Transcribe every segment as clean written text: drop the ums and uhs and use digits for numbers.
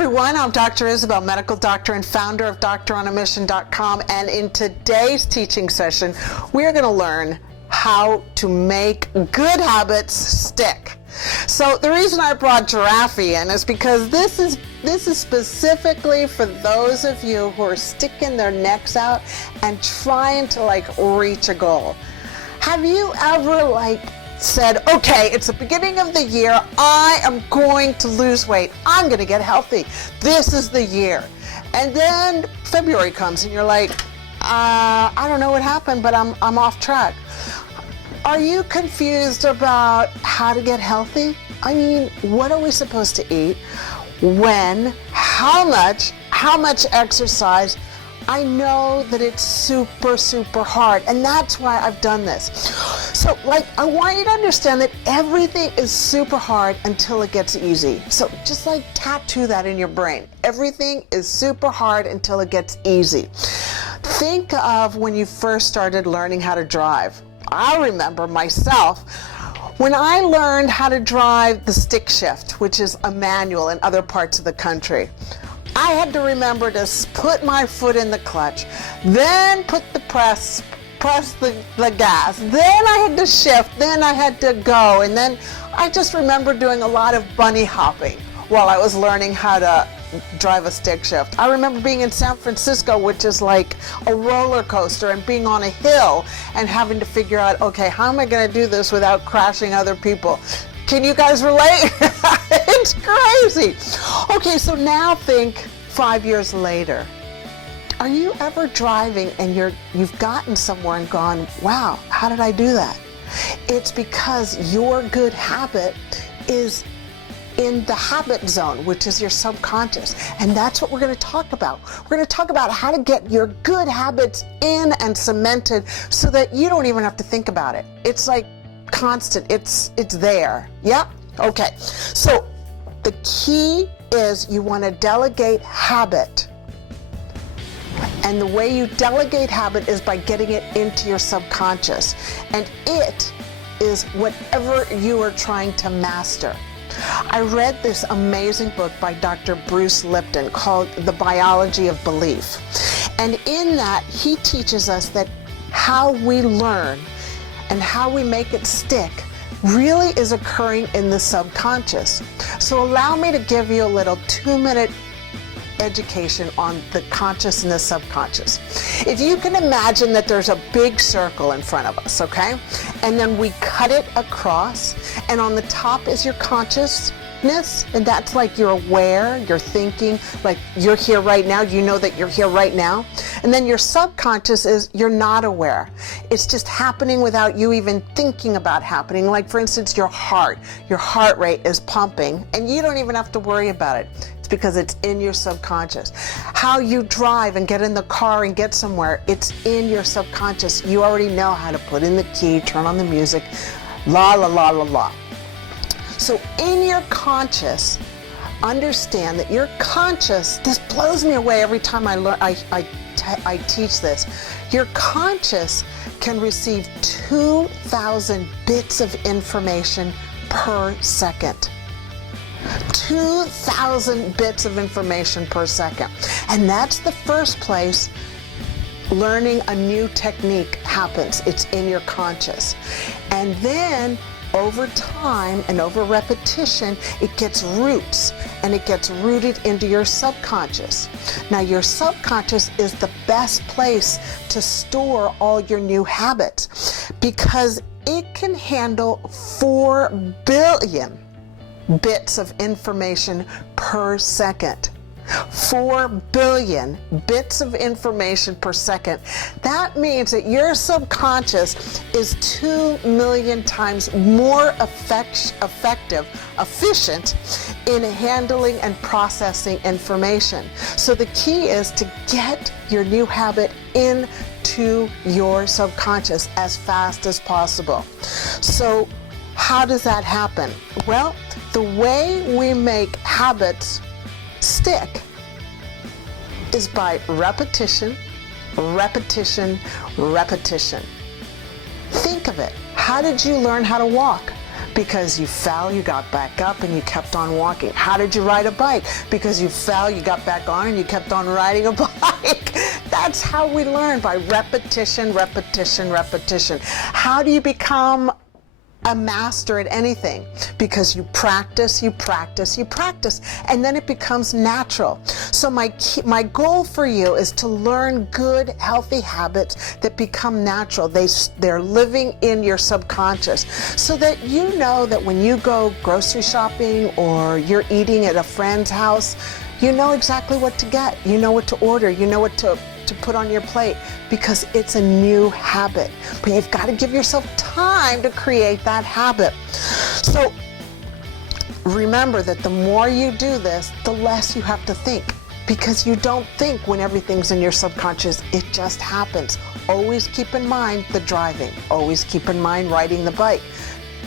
everyone, I'm Dr. Isabel, medical doctor and founder of Doctoronamission.com, and in today's teaching session, we're going to learn how to make good habits stick. So the reason I brought Giraffe in is because this is specifically for those of you who are sticking their necks out and trying to reach a goal. Have you ever said, okay, it's the beginning of the year, I am going to lose weight, I'm going to get healthy, this is the year. And then February comes and you're like, I don't know what happened, but I'm off track. Are you confused about how to get healthy? I mean, what are we supposed to eat? When? How much exercise? I know that it's super hard, and that's why I've done this. So I want you to understand that everything is super hard until it gets easy. So just tattoo that in your brain. Everything is super hard until it gets easy. Think of when you first started learning how to drive. I remember myself when I learned how to drive the stick shift, which is a manual in other parts of the country. I had to remember to put my foot in the clutch, then put the press the gas, then I had to shift, then I had to go, and then I just remember doing a lot of bunny hopping while I was learning how to drive a stick shift. I remember being in San Francisco, which is like a roller coaster, and being on a hill and having to figure out, okay, how am I going to do this without crashing other people? Can you guys relate? It's crazy. Okay, so now think 5 years later. Are you ever driving and you've gotten somewhere and gone, wow, how did I do that? It's because your good habit is in the habit zone, which is your subconscious. And that's what we're going to talk about. We're going to talk about how to get your good habits in and cemented so that you don't even have to think about it. It's like constant, it's there. Yep. Okay. So the key is you want to delegate habit. And the way you delegate habit is by getting it into your subconscious. And it is whatever you are trying to master. I read this amazing book by Dr. Bruce Lipton called The Biology of Belief. And in that, he teaches us that how we learn and how we make it stick really is occurring in the subconscious. So allow me to give you a little 2-minute education on the conscious and the subconscious. If you can imagine that there's a big circle in front of us, okay? And then we cut it across, and on the top is your consciousness, and that's you're aware, you're thinking, you're here right now, you know that you're here right now. And then your subconscious is you're not aware. It's just happening without you even thinking about happening. For instance, your heart rate is pumping, and you don't even have to worry about it. Because it's in your subconscious. How you drive and get in the car and get somewhere, it's in your subconscious. You already know how to put in the key, turn on the music, la la la la la. So in your conscious, understand that your conscious, this blows me away every time I teach this. Your conscious can receive 2,000 bits of information per second. 2,000 bits of information per second. And that's the first place learning a new technique happens. It's in your conscious. And then over time and over repetition, it gets roots and it gets rooted into your subconscious. Now your subconscious is the best place to store all your new habits because it can handle 4 billion bits of information per second. 4 billion bits of information per second. That means that your subconscious is 2 million times more efficient in handling and processing information. So the key is to get your new habit into your subconscious as fast as possible. So how does that happen? Well, the way we make habits stick is by repetition, repetition, repetition. Think of it. How did you learn how to walk? Because you fell, you got back up, and you kept on walking. How did you ride a bike? Because you fell, you got back on, and you kept on riding a bike. That's how we learn, by repetition, repetition, repetition. How do you become a master at anything? Because you practice, you practice, you practice, and then it becomes natural. So my goal for you is to learn good, healthy habits that become natural. They're living in your subconscious, so that you know that when you go grocery shopping or you're eating at a friend's house, you know exactly what to get, you know what to order, you know what to put on your plate, because it's a new habit. But you've got to give yourself time to create that habit. So remember that the more you do this, the less you have to think, because you don't think when everything's in your subconscious. It just happens. Always keep in mind the driving. Always keep in mind riding the bike.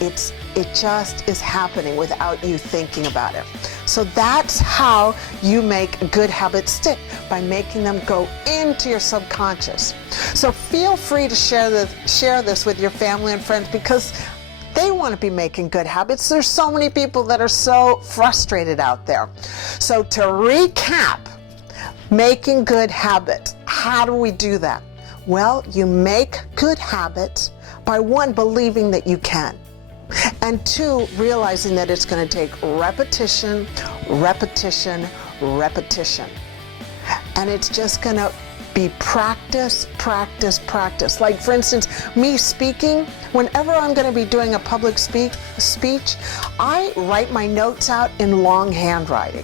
It just is happening without you thinking about it. So that's how you make good habits stick, by making them go into your subconscious. So feel free to share this with your family and friends, because they want to be making good habits. There's so many people that are so frustrated out there. So to recap, making good habits. How do we do that? Well, you make good habits by, 1, believing that you can. And 2, realizing that it's going to take repetition, repetition, repetition. And it's just going to be practice, practice, practice. Like, for instance, me speaking, whenever I'm going to be doing a public speech, I write my notes out in long handwriting.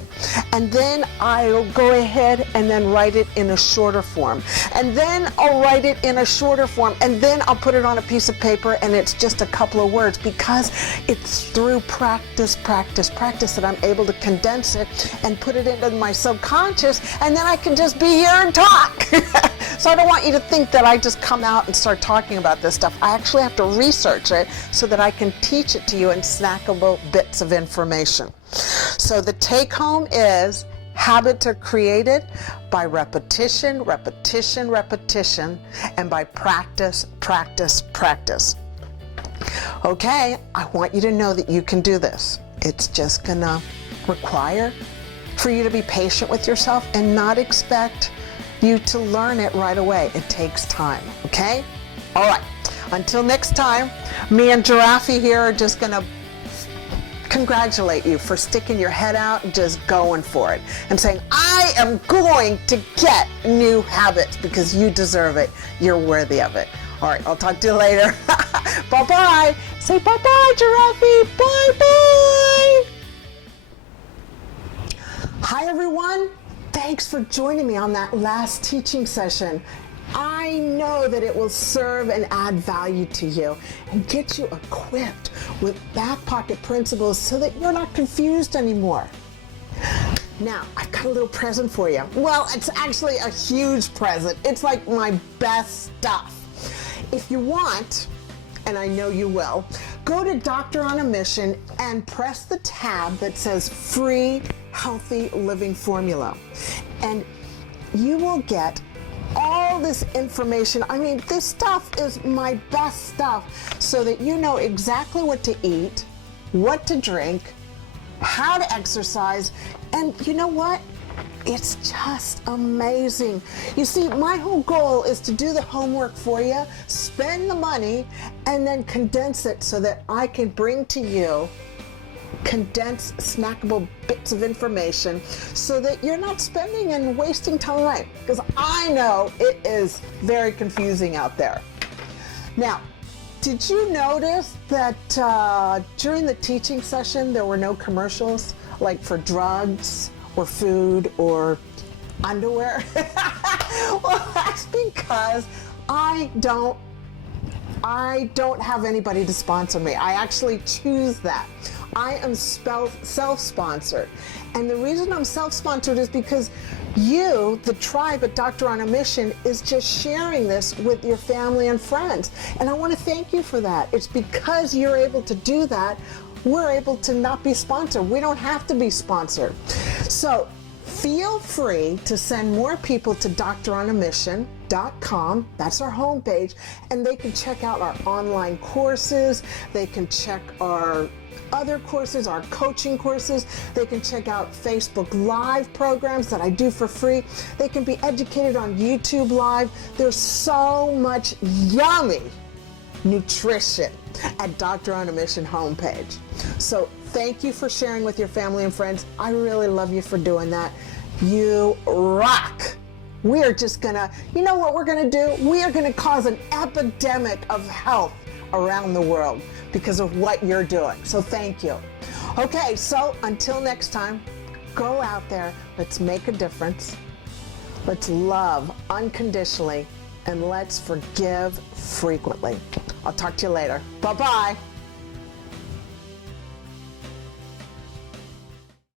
And then I'll go ahead and then write it in a shorter form. And then I'll write it in a shorter form. And then I'll put it on a piece of paper, and it's just a couple of words, because it's through practice, practice, practice that I'm able to condense it and put it into my subconscious, and then I can just be here and talk. So I don't want you to think that I just come out and start talking about this stuff. I actually have to research it so that I can teach it to you in snackable bits of information. So the take home is, habits are created by repetition, repetition, repetition, and by practice, practice, practice. Okay, I want you to know that you can do this. It's just gonna require for you to be patient with yourself and not expect you to learn it right away. It takes time, okay? All right, until next time, me and Giraffe here are just gonna congratulate you for sticking your head out and just going for it and saying, I am going to get new habits, because you deserve it. You're worthy of it. All right, I'll talk to you later. Bye-bye. Say bye-bye, Giraffe. Bye-bye. Hi, everyone. Thanks for joining me on that last teaching session. I know that it will serve and add value to you and get you equipped with back pocket principles so that you're not confused anymore. Now, I've got a little present for you. Well, it's actually a huge present. It's like my best stuff. If you want, and I know you will, go to Doctor on a Mission and press the tab that says Free Healthy Living Formula. And you will get all this information. I mean, this stuff is my best stuff, so that you know exactly what to eat, what to drink, how to exercise, and you know what? It's just amazing. You see, my whole goal is to do the homework for you, spend the money, and then condense it so that I can bring to you condensed, snackable bits of information, so that you're not spending and wasting time, because I know it is very confusing out there. Now, did you notice that during the teaching session there were no commercials, like for drugs or food or underwear? Well, that's because I don't have anybody to sponsor me. I actually choose that. I am self-sponsored. And the reason I'm self-sponsored is because you, the tribe at Doctor on a Mission, is just sharing this with your family and friends. And I want to thank you for that. It's because you're able to do that, we're able to not be sponsored. We don't have to be sponsored. So feel free to send more people to Doctor on a Mission. doctoronamission.com. That's our homepage, and they can check out our online courses. They can check our other courses, our coaching courses. They can check out Facebook Live programs that I do for free. They can be educated on YouTube Live. There's so much yummy nutrition at Doctor on a Mission homepage. So thank you for sharing with your family and friends. I really love you for doing that. You rock. We are just gonna, you know what we're gonna do? We are gonna cause an epidemic of health around the world because of what you're doing. So thank you. Okay, so until next time, go out there, let's make a difference. Let's love unconditionally, and let's forgive frequently. I'll talk to you later. Bye-bye.